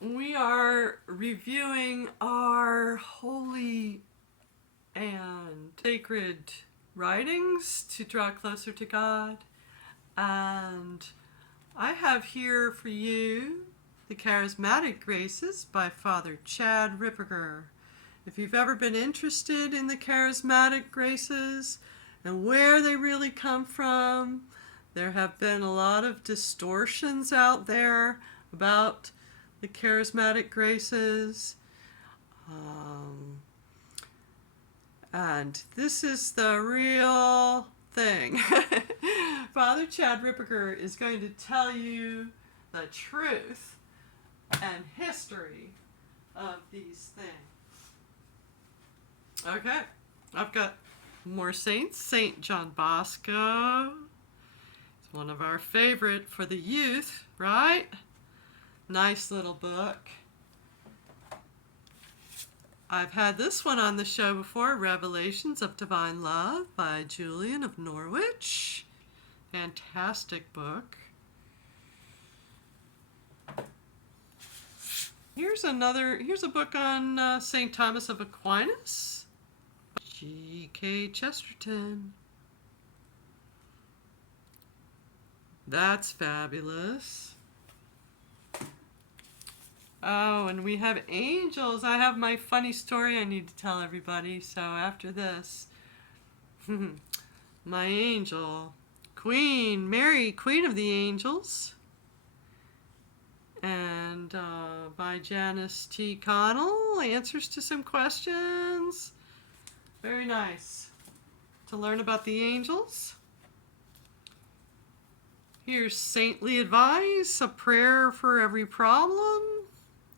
We are reviewing our holy and sacred writings to draw closer to God. And I have here for you The Charismatic Graces by Father Chad Ripperger. If you've ever been interested in the charismatic graces and where they really come from, there have been a lot of distortions out there about the charismatic graces. And this is the real thing. Father Chad Ripperger is going to tell you the truth and history of these things. Okay, I've got more saints. Saint John Bosco. It's one of our favorite for the youth, right? Nice little book. I've had this one on the show before, Revelations of Divine Love by Julian of Norwich. Fantastic book. Here's a book on St. Thomas of Aquinas. G.K. Chesterton. That's fabulous. Oh, and we have angels. I have my funny story I need to tell everybody. So after this, my angel, Queen Mary, Queen of the Angels, and by Janice T. Connell, answers to some questions. Very nice to learn about the angels. Here's Saintly Advice, a prayer for every problem.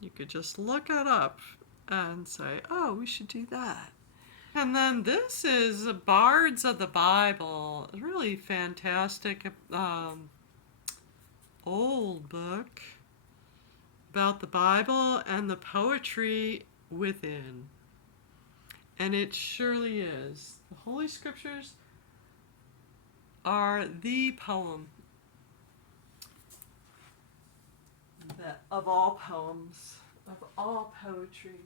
You could just look it up and say, oh, we should do that. And then this is Bards of the Bible. A really fantastic old book about the Bible and the poetry within. And it surely is. The Holy Scriptures are the poem of all poems, of all poetry.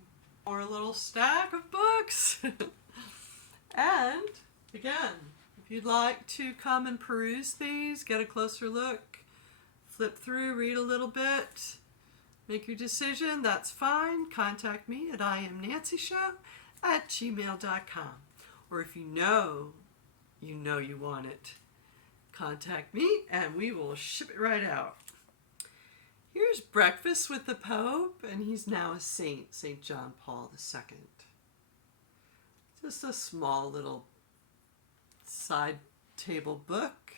Or a little stack of books. And, again, if you'd like to come and peruse these, get a closer look, flip through, read a little bit, make your decision, that's fine. Contact me at iamnancyshow@gmail.com. Or if you know you want it, contact me and we will ship it right out. Here's Breakfast with the Pope, and he's now a saint, St. John Paul II. Just a small little side table book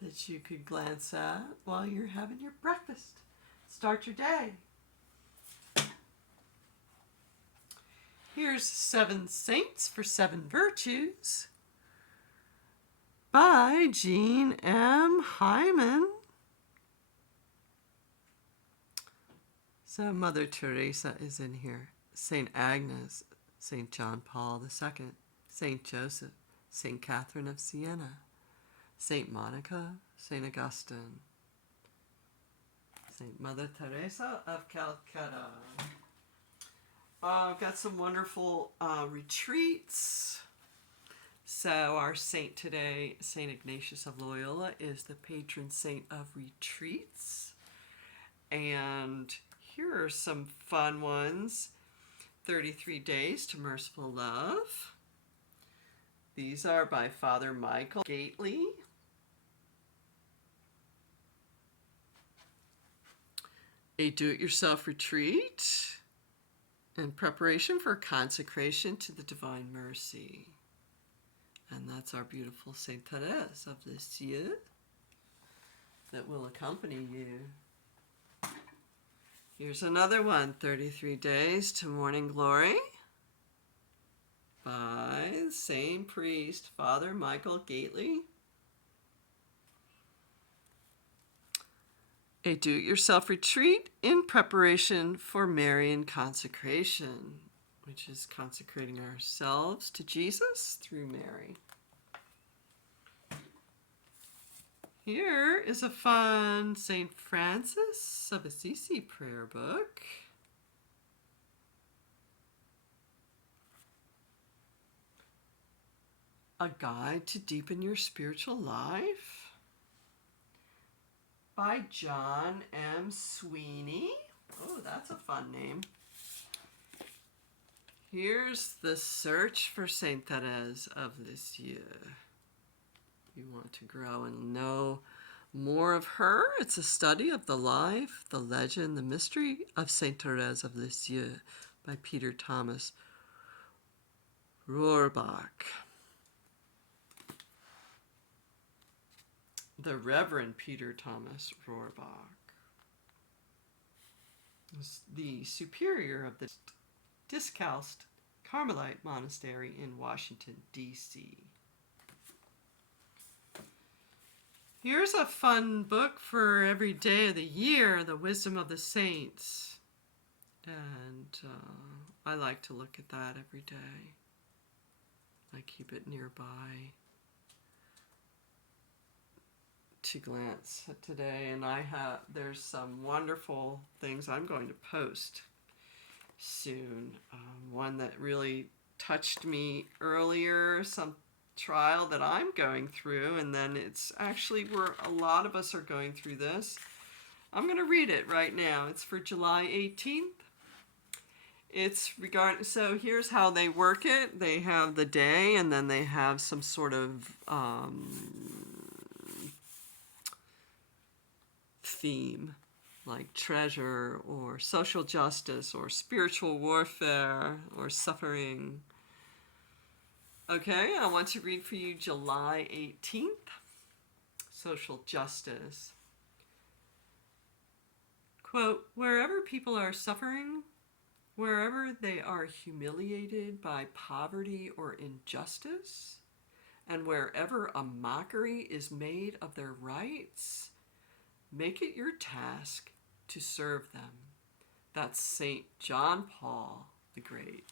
that you could glance at while you're having your breakfast. Start your day. Here's 7 Saints for 7 Virtues by Jean M. Hyman. So Mother Teresa is in here. St. Agnes, St. John Paul II, St. Joseph, St. Catherine of Siena, St. Monica, St. Augustine, St. Mother Teresa of Calcutta. I've got some wonderful retreats. So our saint today, St. Ignatius of Loyola, is the patron saint of retreats. And here are some fun ones. 33 Days to Merciful Love. These are by Father Michael Gately. A do-it-yourself retreat in preparation for consecration to the Divine Mercy. And that's our beautiful Saint Therese of Lisieux that will accompany you. Here's another one, 33 Days to Morning Glory by the same priest, Father Michael Gately. A do-it-yourself retreat in preparation for Marian consecration, which is consecrating ourselves to Jesus through Mary. Here is a fun St. Francis of Assisi prayer book. A Guide to Deepen Your Spiritual Life by John M. Sweeney. Oh, that's a fun name. Here's the Search for Saint Therese of Lisieux. You want to grow and know more of her? It's a study of the life, the legend, the mystery of Saint Therese of Lisieux by Peter Thomas Rohrbach. The Reverend Peter Thomas Rohrbach was the superior of the Discalced Carmelite Monastery in Washington, D.C. Here's a fun book for every day of the year, The Wisdom of the Saints. And I like to look at that every day. I keep it nearby to glance at today. And there's some wonderful things I'm going to post soon. One that really touched me earlier, some trial that I'm going through, and then it's actually where a lot of us are going through this. I'm going to read it right now. It's for July 18th. So here's how they work it. They have the day, and then they have some sort of theme, like treasure or social justice or spiritual warfare or suffering. Okay, I want to read for you July 18th, social justice. Quote, wherever people are suffering, wherever they are humiliated by poverty or injustice, and wherever a mockery is made of their rights, make it your task to serve them. That's St. John Paul the Great.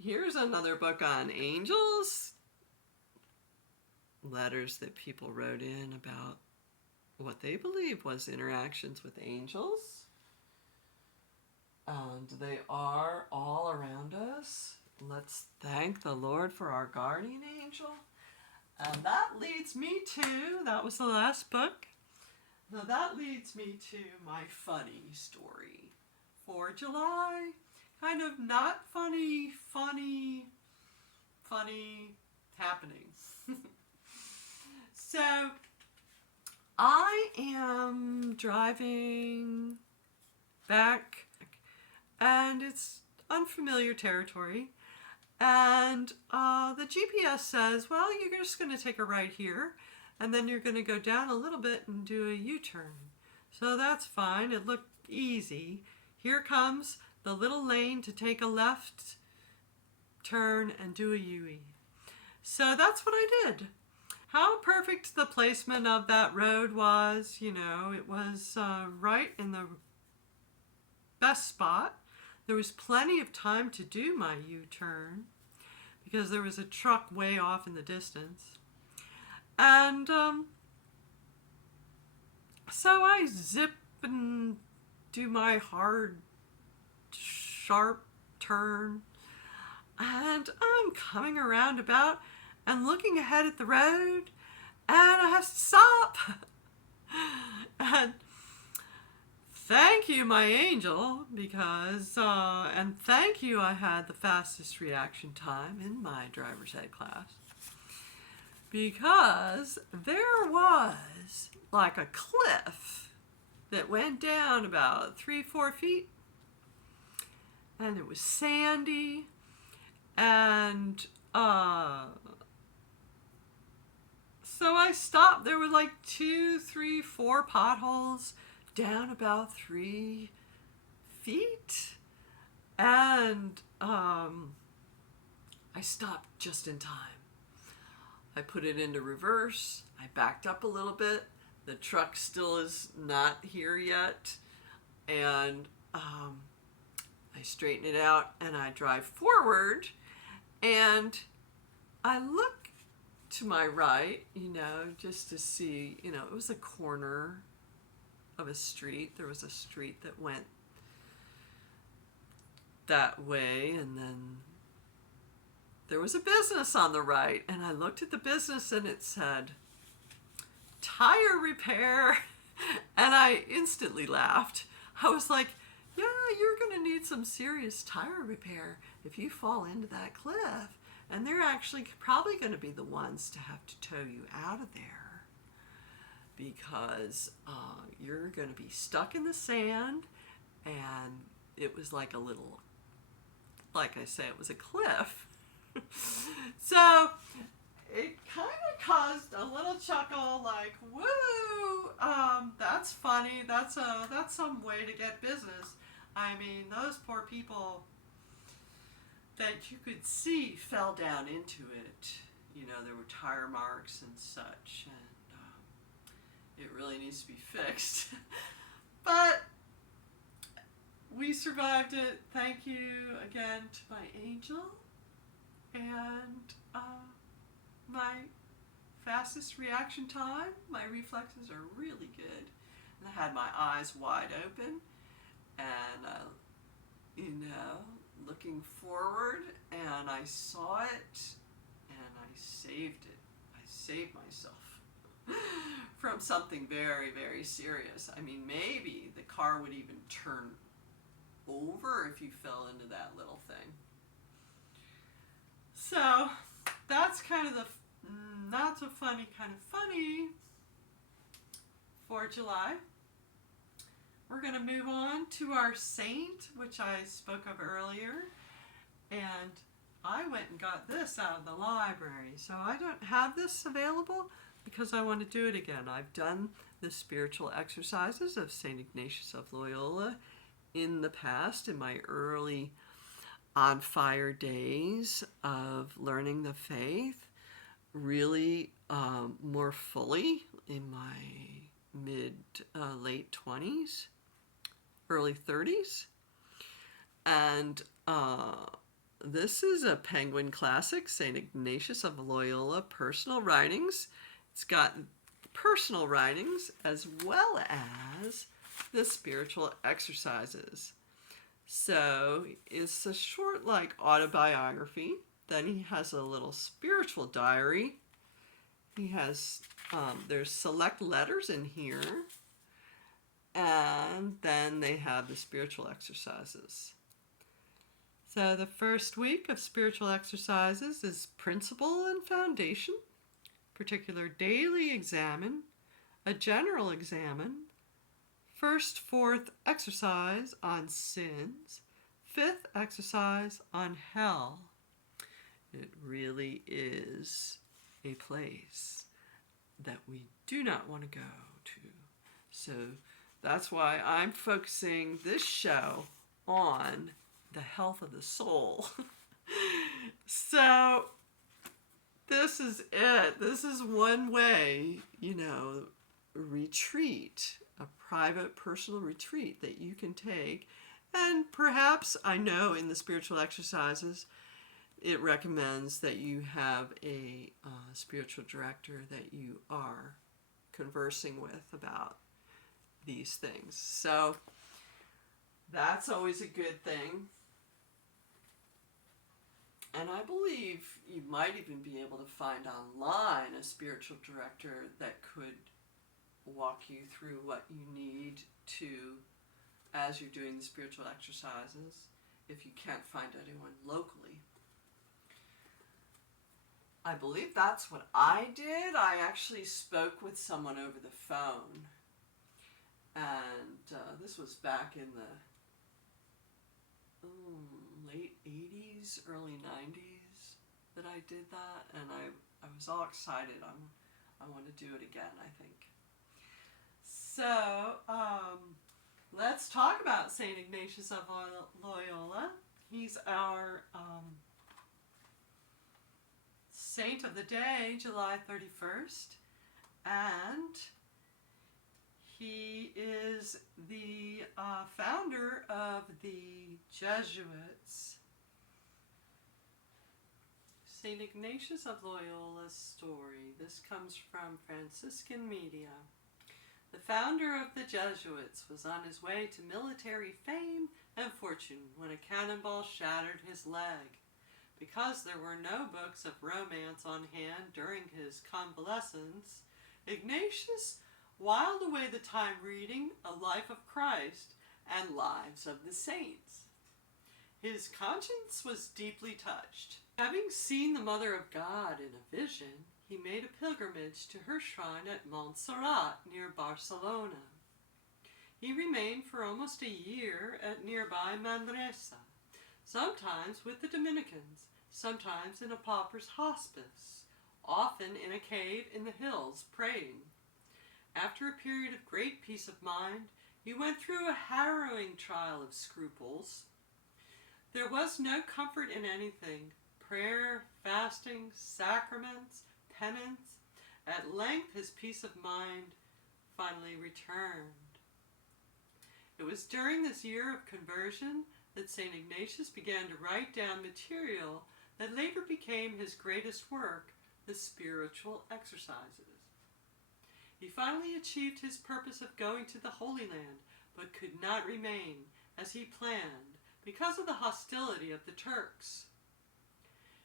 Here's another book on angels. Letters that people wrote in about what they believe was interactions with angels. And they are all around us. Let's thank the Lord for our guardian angel. And that leads me to, that was the last book. Now that leads me to my funny story for July. Kind of not funny happenings. So I am driving back, and it's unfamiliar territory, and the GPS says, well, you're just going to take a right here, and then you're going to go down a little bit and do a U-turn. So that's fine. It looked easy. Here comes the little lane to take a left turn and do a U-E. So that's what I did. How perfect the placement of that road was, you know, it was right in the best spot. There was plenty of time to do my U-turn because there was a truck way off in the distance. And so I zip and do my hard, sharp turn. And I'm coming around about and looking ahead at the road, and I have to stop. And thank you, my angel, because, and thank you, I had the fastest reaction time in my driver's ed class. Because there was like a cliff that went down about 3-4 feet, and it was sandy, and so I stopped. There were like 2, 3, 4 potholes down about 3 feet, and I stopped just in time. I put it into reverse. I backed up a little bit. The truck still is not here yet, and I straighten it out and I drive forward, And I look to my right, just to see, it was a corner of a street. There was a street that went that way, and then there was a business on the right. And I looked at the business and it said, tire repair. And I instantly laughed. I was like, yeah, you're going to need some serious tire repair if you fall into that cliff. And they're actually probably going to be the ones to have to tow you out of there, because you're going to be stuck in the sand. And it was like a little, like I say, it was a cliff. So it kind of caused a little chuckle, like, woo, that's funny. That's some way to get business. I mean, those poor people that you could see fell down into it. There were tire marks and such, and it really needs to be fixed. But we survived it. Thank you again to my angel. And my fastest reaction time, my reflexes are really good. And I had my eyes wide open and, looking forward, and I saw it and I saved it. I saved myself from something very, very serious. I mean, maybe the car would even turn over if you fell into that little thing. So that's kind of the not so funny kind of funny for July. We're going to move on to our saint, which I spoke of earlier. And I went and got this out of the library. So I don't have this available because I want to do it again. I've done the spiritual exercises of St. Ignatius of Loyola in the past, in my early on fire days of learning the faith, really more fully in my late 20s, early 30s. And this is a Penguin classic, St. Ignatius of Loyola personal writings. It's got personal writings as well as the spiritual exercises. So it's a short, like, autobiography. Then he has a little spiritual diary. He has, there's select letters in here. And then they have the spiritual exercises. So the first week of spiritual exercises is principle and foundation, particular daily examine, a general examine, first, fourth exercise on sins, fifth exercise on hell. It really is a place that we do not want to go to. So that's why I'm focusing this show on the health of the soul. So this is it. This is one way, retreat, a private personal retreat that you can take. And perhaps, I know in the spiritual exercises, it recommends that you have a spiritual director that you are conversing with about these things. So that's always a good thing. And I believe you might even be able to find online a spiritual director that could walk you through what you need to, as you're doing the spiritual exercises, if you can't find anyone locally. I believe that's what I did. I actually spoke with someone over the phone. And this was back in the late 80s, early 90s that I did that. And I was all excited. I want to do it again, I think. So, let's talk about St. Ignatius of Loyola. He's our saint of the day, July 31st. And he is the founder of the Jesuits. St. Ignatius of Loyola's story. This comes from Franciscan Media. The founder of the Jesuits was on his way to military fame and fortune when a cannonball shattered his leg. Because there were no books of romance on hand during his convalescence, Ignatius whiled away the time reading A Life of Christ and Lives of the Saints. His conscience was deeply touched. Having seen the Mother of God in a vision, he made a pilgrimage to her shrine at Montserrat near Barcelona. He remained for almost a year at nearby Manresa, sometimes with the Dominicans, sometimes in a pauper's hospice, often in a cave in the hills praying. After a period of great peace of mind, he went through a harrowing trial of scruples. There was no comfort in anything. Prayer, fasting, sacraments, penance. At length his peace of mind finally returned. It was during this year of conversion that St. Ignatius began to write down material that later became his greatest work, the Spiritual Exercises. He finally achieved his purpose of going to the Holy Land, but could not remain as he planned because of the hostility of the Turks.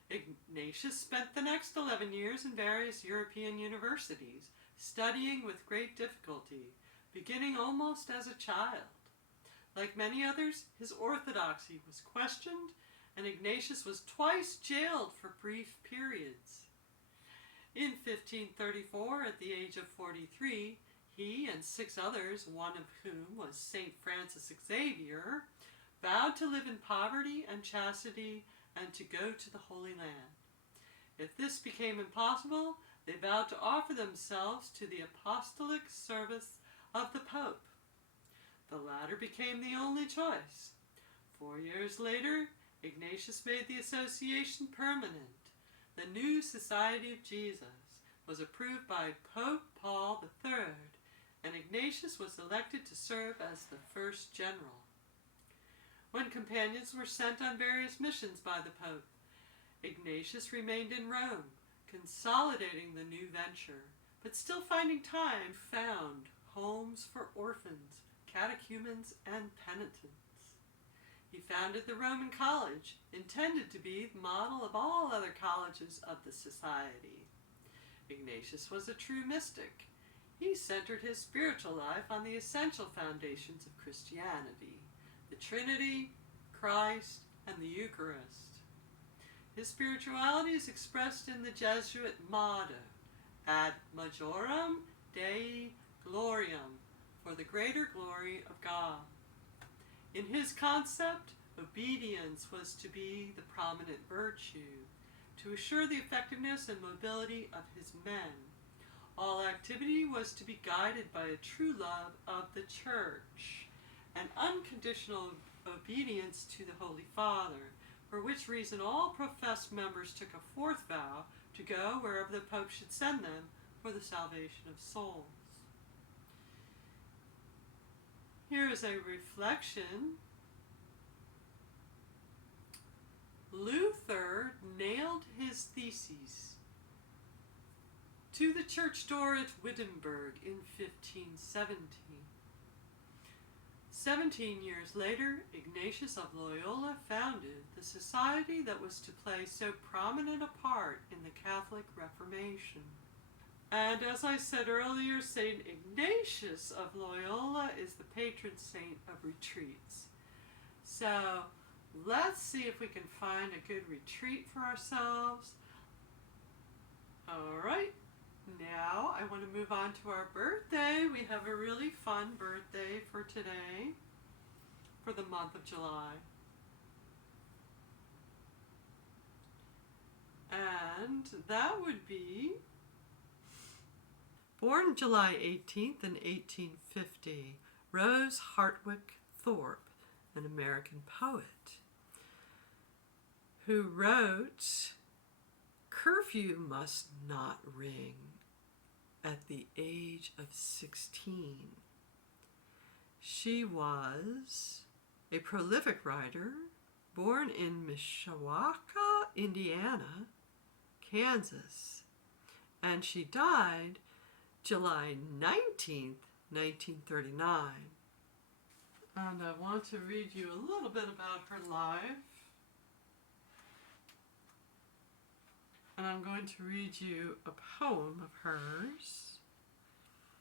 Ignatius spent the next 11 years in various European universities, studying with great difficulty, beginning almost as a child. Like many others, his orthodoxy was questioned, and Ignatius was twice jailed for brief periods. In 1534, at the age of 43, he and 6 others, one of whom was St. Francis Xavier, vowed to live in poverty and chastity and to go to the Holy Land. If this became impossible, they vowed to offer themselves to the apostolic service of the Pope. The latter became the only choice. 4 years later, Ignatius made the association permanent. The new Society of Jesus was approved by Pope Paul III, and Ignatius was elected to serve as the first general. When companions were sent on various missions by the Pope, Ignatius remained in Rome, consolidating the new venture, but still finding time to found homes for orphans, catechumens, and penitents. He founded the Roman College, intended to be the model of all other colleges of the society. Ignatius was a true mystic. He centered his spiritual life on the essential foundations of Christianity: the Trinity, Christ, and the Eucharist. His spirituality is expressed in the Jesuit motto, Ad majorem Dei gloriam, for the greater glory of God. In his concept, obedience was to be the prominent virtue, to assure the effectiveness and mobility of his men. All activity was to be guided by a true love of the Church, an unconditional obedience to the Holy Father, for which reason all professed members took a 4th vow to go wherever the Pope should send them for the salvation of souls. Here is a reflection. Luther nailed his theses to the church door at Wittenberg in 1517. 17 years later, Ignatius of Loyola founded the society that was to play so prominent a part in the Catholic Reformation. And as I said earlier, St. Ignatius of Loyola is the patron saint of retreats. So let's see if we can find a good retreat for ourselves. All right, now I want to move on to our birthday. We have a really fun birthday for today, for the month of July. And that would be born July 18th in 1850, Rose Hartwick Thorpe, an American poet, who wrote, "Curfew must not ring at the age of 16. She was a prolific writer, born in Mishawaka, Indiana, and she died July 19th, 1939. And I want to read you a little bit about her life. And I'm going to read you a poem of hers.